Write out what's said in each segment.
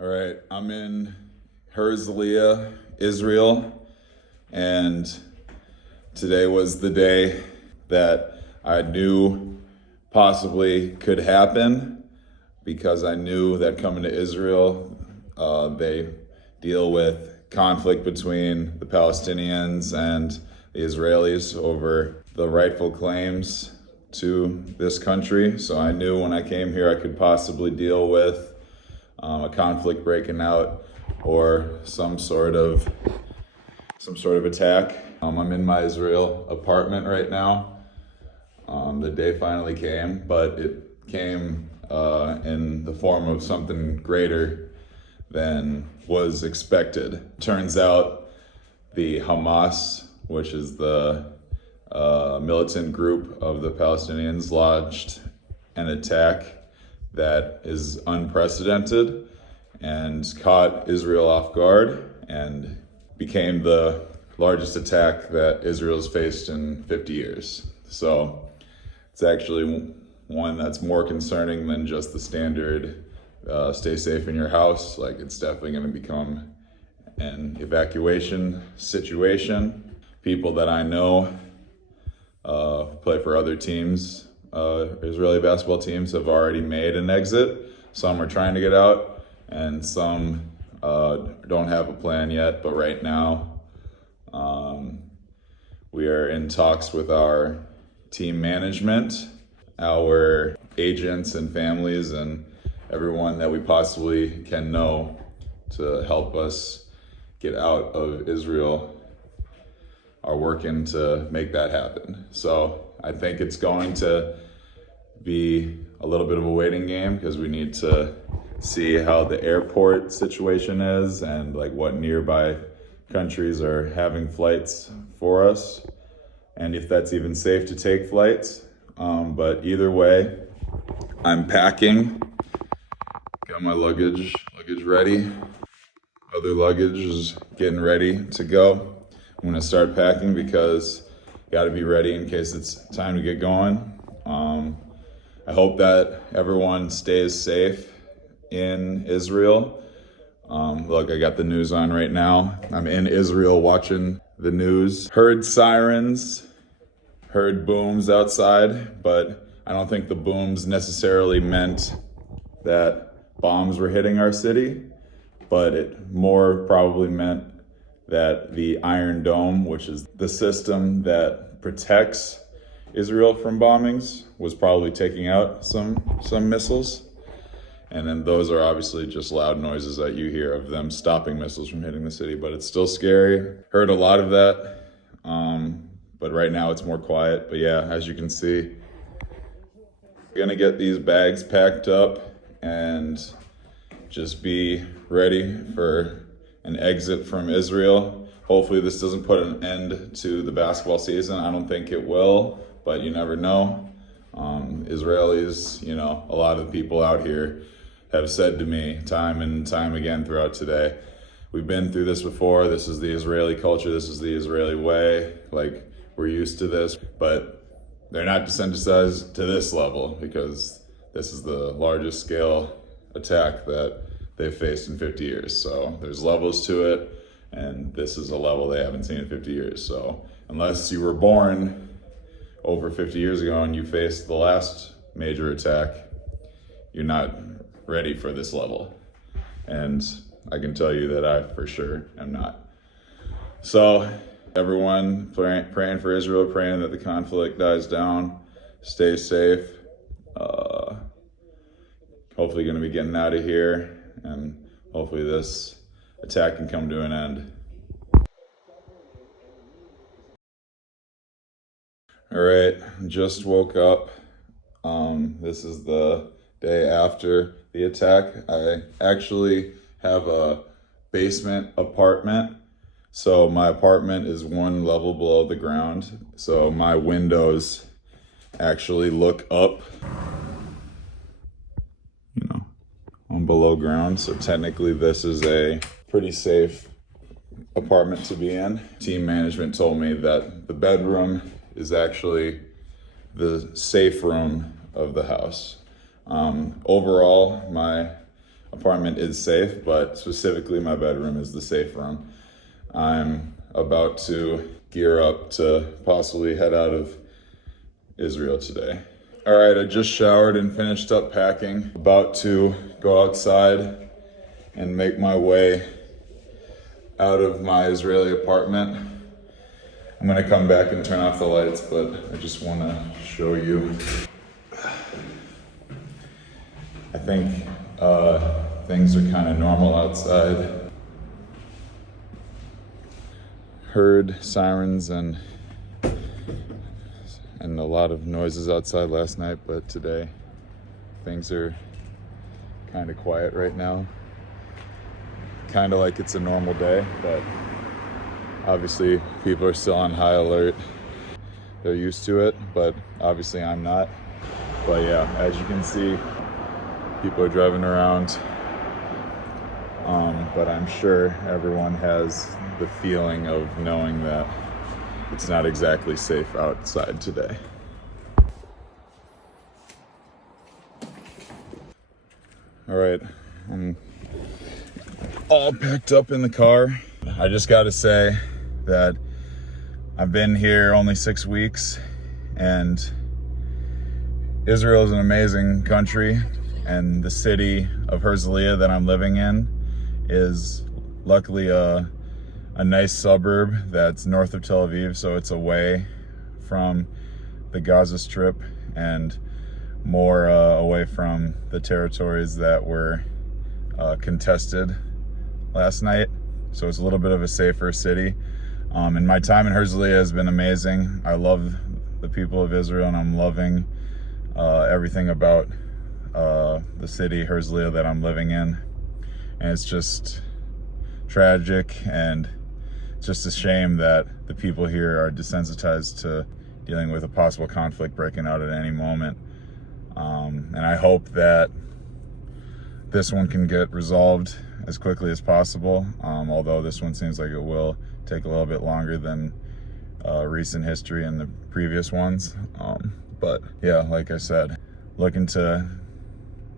All right, I'm in Herzliya, Israel, and today was the day that I knew possibly could happen because I knew that coming to Israel, they deal with conflict between the Palestinians and the Israelis over the rightful claims to this country. So I knew when I came here I could possibly deal with a conflict breaking out or some sort of attack. I'm in my Israel apartment right now. The day finally came, but it came in the form of something greater than was expected. Turns out the Hamas, which is the militant group of the Palestinians, launched an attack that is unprecedented and caught Israel off guard and became the largest attack that Israel's faced in 50 years. So it's actually one that's more concerning than just the standard stay safe in your house. Like, it's definitely going to become an evacuation situation. People that I know play for other teams, Israeli basketball teams, have already made an exit. Some are trying to get out, and some don't have a plan yet. But right now, we are in talks with our team management, our agents and families, and everyone that we possibly can know to help us get out of Israel are working to make that happen. So I think it's going to be a little bit of a waiting game because we need to see how the airport situation is and like what nearby countries are having flights for us and if that's even safe to take flights. But either way, I'm packing. Got my luggage ready. Other luggage is getting ready to go. I'm gonna start packing because gotta be ready in case it's time to get going. I hope that everyone stays safe in Israel. Look, I got the news on right now. I'm in Israel watching the news. Heard sirens, heard booms outside, but I don't think the booms necessarily meant that bombs were hitting our city, but it more probably meant that the Iron Dome, which is the system that protects Israel from bombings, was probably taking out some missiles. And then those are obviously just loud noises that you hear of them stopping missiles from hitting the city, but it's still scary. Heard a lot of that, but right now it's more quiet. But yeah, as you can see, gonna get these bags packed up and just be ready for an exit from Israel. Hopefully this doesn't put an end to the basketball season. I don't think it will, but you never know. Israelis, a lot of people out here have said to me time and time again throughout today, we've been through this before. This is the Israeli culture. This is the Israeli way. Like, we're used to this, but they're not desensitized to this level because this is the largest scale attack that they've faced in 50 years. So there's levels to it, and this is a level they haven't seen in 50 years. So unless you were born over 50 years ago and you faced the last major attack, you're not ready for this level. And I can tell you that I for sure am not. So everyone praying for Israel, praying that the conflict dies down, stay safe. Hopefully going to be getting out of here, and hopefully this attack can come to an end. All right, just woke up. This is the day after the attack. I actually have a basement apartment. So my apartment is one level below the ground. So my windows actually look up, on below ground. So technically this is a pretty safe apartment to be in. Team management told me that the bedroom is actually the safe room of the house. Overall, my apartment is safe, but specifically my bedroom is the safe room. I'm about to gear up to possibly head out of Israel today. All right, I just showered and finished up packing. About to go outside and make my way out of my Israeli apartment. I'm gonna come back and turn off the lights, but I just wanna show you. I think things are kind of normal outside. Heard sirens and a lot of noises outside last night, but today things are kind of quiet right now. Kind of like it's a normal day, but obviously people are still on high alert. They're used to it, but obviously I'm not. But yeah, as you can see, people are driving around. But I'm sure everyone has the feeling of knowing that it's not exactly safe outside today. All right, I'm all packed up in the car. I just gotta say that I've been here only 6 weeks, and Israel is an amazing country, and the city of Herzliya that I'm living in is luckily a nice suburb that's north of Tel Aviv, so it's away from the Gaza Strip and more away from the territories that were contested last night. So it's a little bit of a safer city. And my time in Herzliya has been amazing. I love the people of Israel, and I'm loving everything about the city Herzliya that I'm living in. And it's just tragic, and it's just a shame that the people here are desensitized to dealing with a possible conflict breaking out at any moment. And I hope that this one can get resolved as quickly as possible, although this one seems like it will take a little bit longer than recent history and the previous ones. But yeah, like I said, looking to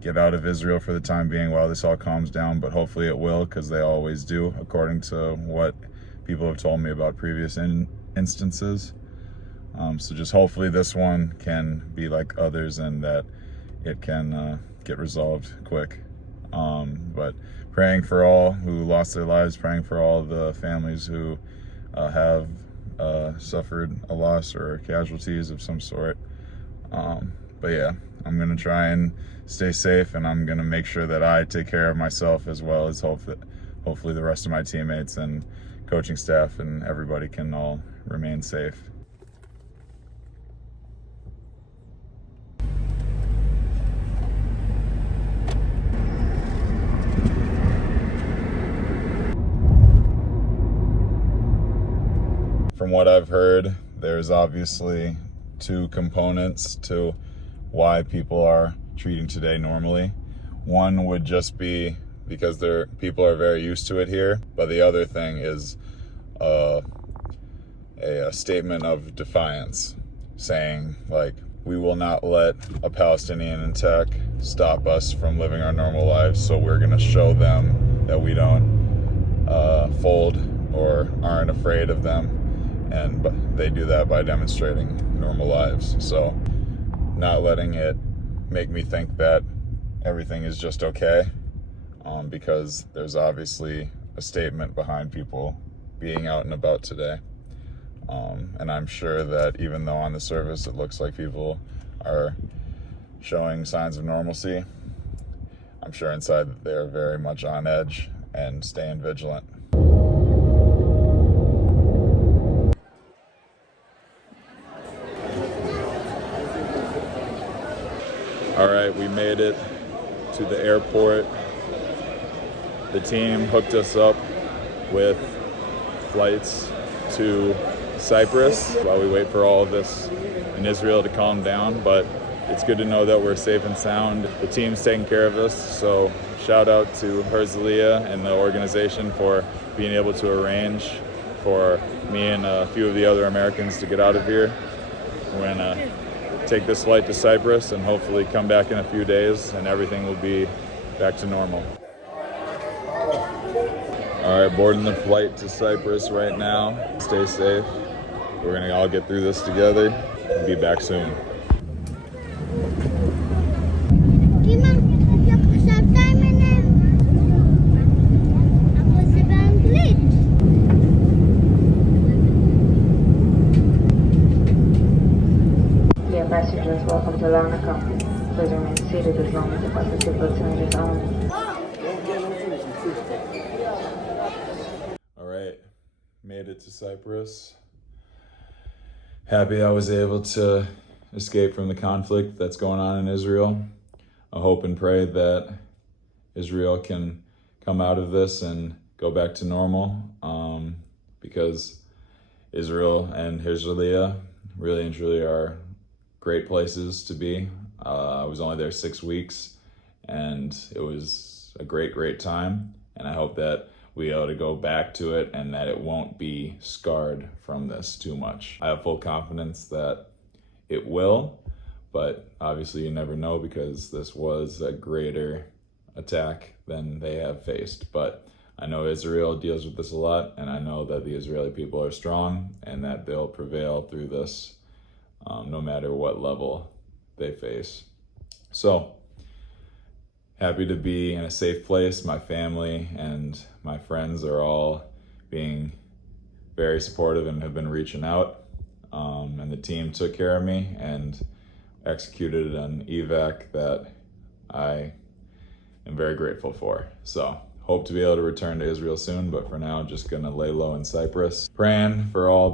get out of Israel for the time being while this all calms down, but hopefully it will, because they always do, according to what people have told me about previous instances. So just hopefully this one can be like others, and that it can get resolved quick. But praying for all who lost their lives, praying for all the families who have suffered a loss or casualties of some sort. But yeah, I'm gonna try and stay safe, and I'm gonna make sure that I take care of myself, as well as hopefully the rest of my teammates and coaching staff and everybody can all remain safe. From what I've heard, there's obviously two components to why people are treating today normally. One would just be because people are very used to it here, but the other thing is a statement of defiance, saying like, we will not let a Palestinian attack stop us from living our normal lives, so we're gonna show them that we don't fold or aren't afraid of them. And they do that by demonstrating normal lives. So not letting it make me think that everything is just okay, because there's obviously a statement behind people being out and about today. And I'm sure that even though on the surface it looks like people are showing signs of normalcy, I'm sure inside that they're very much on edge and staying vigilant. All right, we made it to the airport. The team hooked us up with flights to Cyprus while we wait for all of this in Israel to calm down, but it's good to know that we're safe and sound. The team's taking care of us, so shout out to Herzliya and the organization for being able to arrange for me and a few of the other Americans to get out of here. We're gonna take this flight to Cyprus and hopefully come back in a few days, and everything will be back to normal. All right, boarding the flight to Cyprus right now. Stay safe. We're gonna all get through this together and be back soon. Dear passengers, welcome to Larnaca. Please remain seated as long as the bus seatbelt sign is on. All right, made it to Cyprus. Happy I was able to escape from the conflict that's going on in Israel. I hope and pray that Israel can come out of this and go back to normal, because Israel and Herzliya really and truly are great places to be. I was only there 6 weeks and it was a great time, and I hope that we ought to go back to it and that it won't be scarred from this too much. I have full confidence that it will, but obviously you never know because this was a greater attack than they have faced. But I know Israel deals with this a lot, and I know that the Israeli people are strong and that they'll prevail through this, no matter what level they face. So, happy to be in a safe place. My family and my friends are all being very supportive and have been reaching out. And the team took care of me and executed an evac that I am very grateful for. So, hope to be able to return to Israel soon, but for now, just gonna lay low in Cyprus. Praying for all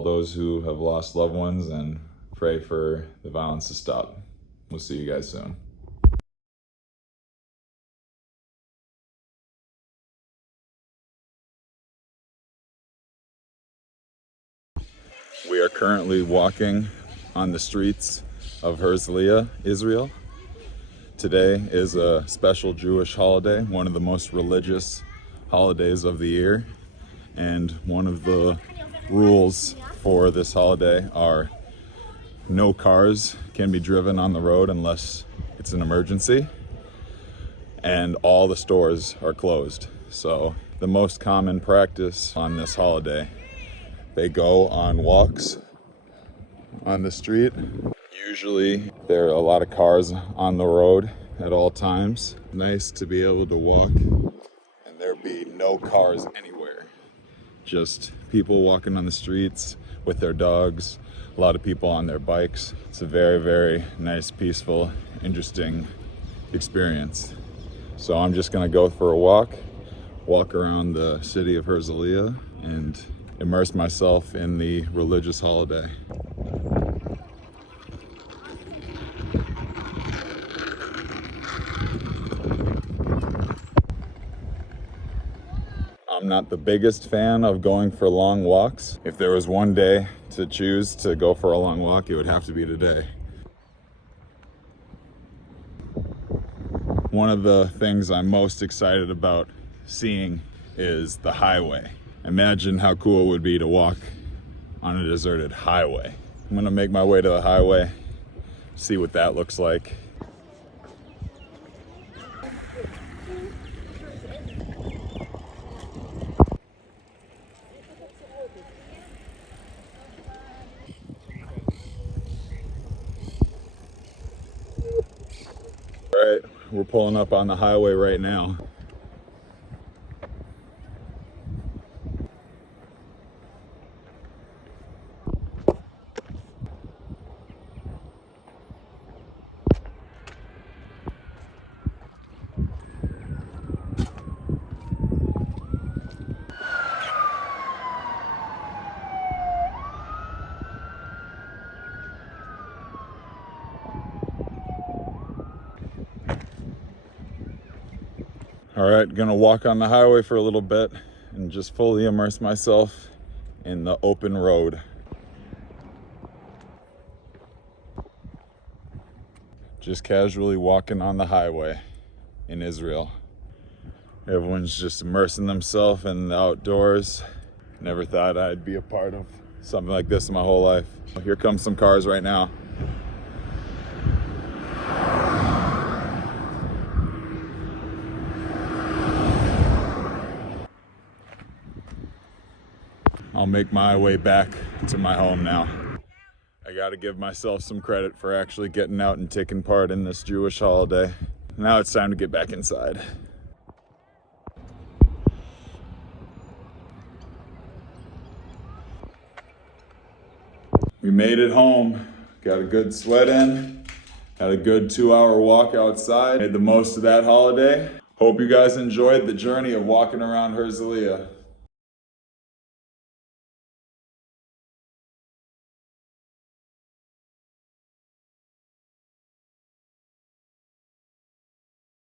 those who have lost loved ones, and pray for the violence to stop. We'll see you guys soon. We are currently walking on the streets of Herzliya, Israel. Today is a special Jewish holiday, one of the most religious holidays of the year. And one of the rules for this holiday are no cars can be driven on the road unless it's an emergency, and all the stores are closed. So the most common practice on this holiday, they go on walks on the street. Usually there are a lot of cars on the road at all times. Nice to be able to walk and there be no cars anywhere. Just people walking on the streets with their dogs, a lot of people on their bikes. It's a very nice, peaceful, interesting experience. So I'm just gonna go for a walk around the city of Herzliya and immerse myself in the religious holiday. I'm not the biggest fan of going for long walks. If there was one day to choose to go for a long walk, it would have to be today. One of the things I'm most excited about seeing is the highway. Imagine how cool it would be to walk on a deserted highway. I'm gonna make my way to the highway, see what that looks like. All right, we're pulling up on the highway right now. All right, gonna walk on the highway for a little bit and just fully immerse myself in the open road. Just casually walking on the highway in Israel. Everyone's just immersing themselves in the outdoors. Never thought I'd be a part of something like this in my whole life. Here comes some cars right now. I'll make my way back to my home now. I gotta give myself some credit for actually getting out and taking part in this Jewish holiday. Now it's time to get back inside. We made it home. Got a good sweat in. Had a good 2-hour walk outside. Made the most of that holiday. Hope you guys enjoyed the journey of walking around Herzliya.